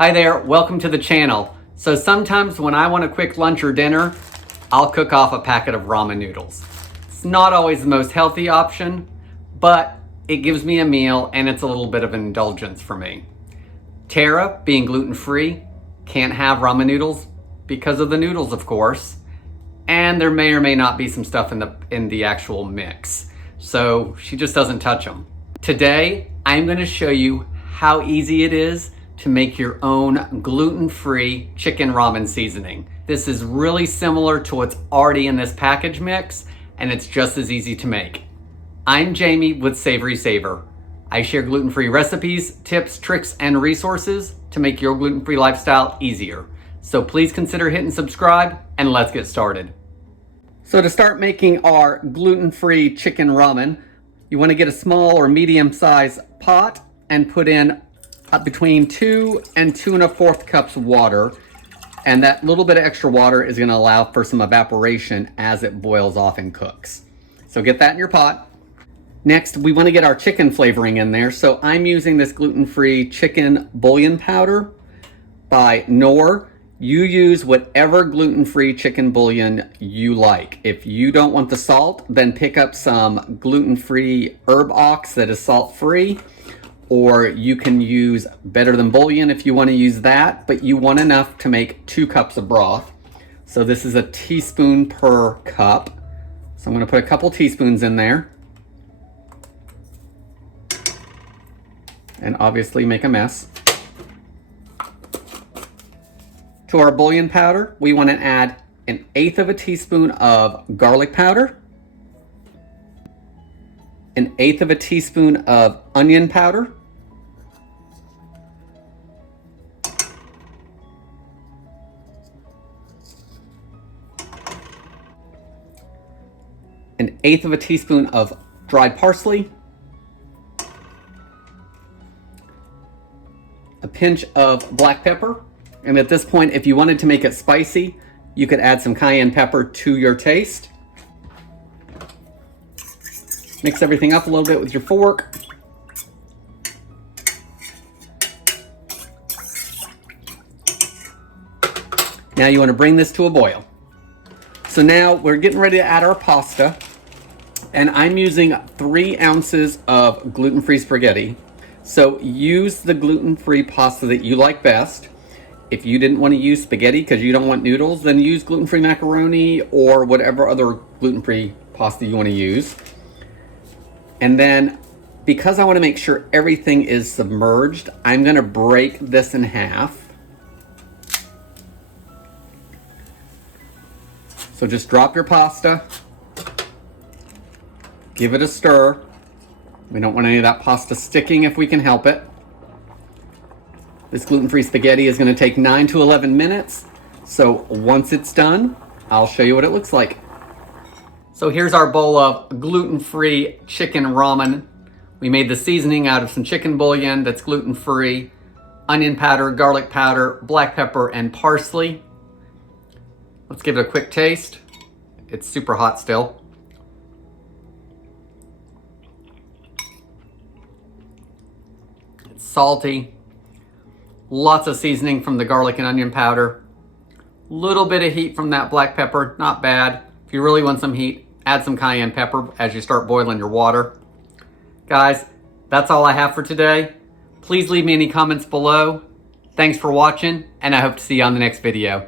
Hi there, welcome to the channel. So sometimes when I want a quick lunch or dinner, I'll cook off a packet of ramen noodles. It's not always the most healthy option, but it gives me a meal and it's a little bit of an indulgence for me. Tara, being gluten-free, can't have ramen noodles because of the noodles, of course. And there may or may not be some stuff in the actual mix. So she just doesn't touch them. Today, I'm gonna show you how easy it is to make your own gluten-free chicken ramen seasoning. This is really similar to what's already in this package mix, and it's just as easy to make. I'm Jamie with SavorySaver. I share gluten-free recipes, tips, tricks, and resources to make your gluten-free lifestyle easier. So please consider hitting subscribe, and let's get started. So to start making our gluten-free chicken ramen, you want to get a small or medium-sized pot and put in between 2 and 2 1/4 cups of water. And that little bit of extra water is going to allow for some evaporation as it boils off and cooks. So get that in your pot. Next, we want to get our chicken flavoring in there. So I'm using this gluten-free chicken bouillon powder by Knorr. You use whatever gluten-free chicken bouillon you like. If you don't want the salt, then pick up some gluten-free herb ox that is salt-free. Or you can use Better Than Bouillon if you want to use that, but you want enough to make 2 cups of broth. So this is a teaspoon per cup. So I'm going to put a couple teaspoons in there. And obviously make a mess. To our bouillon powder, we want to add 1/8 of a teaspoon of garlic powder, 1/8 of a teaspoon of onion powder, 1/8 of a teaspoon of dried parsley, a pinch of black pepper, and at this point, if you wanted to make it spicy, you could add some cayenne pepper to your taste. Mix everything up a little bit with your fork. Now you want to bring this to a boil. So now we're getting ready to add our pasta, and I'm using 3 ounces of gluten-free spaghetti. So use the gluten-free pasta that you like best. If you didn't want to use spaghetti because you don't want noodles, then use gluten-free macaroni or whatever other gluten-free pasta you want to use. And then, because I want to make sure everything is submerged, I'm going to break this in half. So just drop your pasta. Give it a stir. We don't want any of that pasta sticking if we can help it. This gluten-free spaghetti is going to take 9 to 11 minutes. So once it's done, I'll show you what it looks like. So here's our bowl of gluten-free chicken ramen. We made the seasoning out of some chicken bouillon that's gluten-free, onion powder, garlic powder, black pepper, and parsley. Let's give it a quick taste. It's super hot still. It's salty. Lots of seasoning from the garlic and onion powder. Little bit of heat from that black pepper, not bad. If you really want some heat, add some cayenne pepper as you start boiling your water. Guys, that's all I have for today. Please leave me any comments below. Thanks for watching, and I hope to see you on the next video.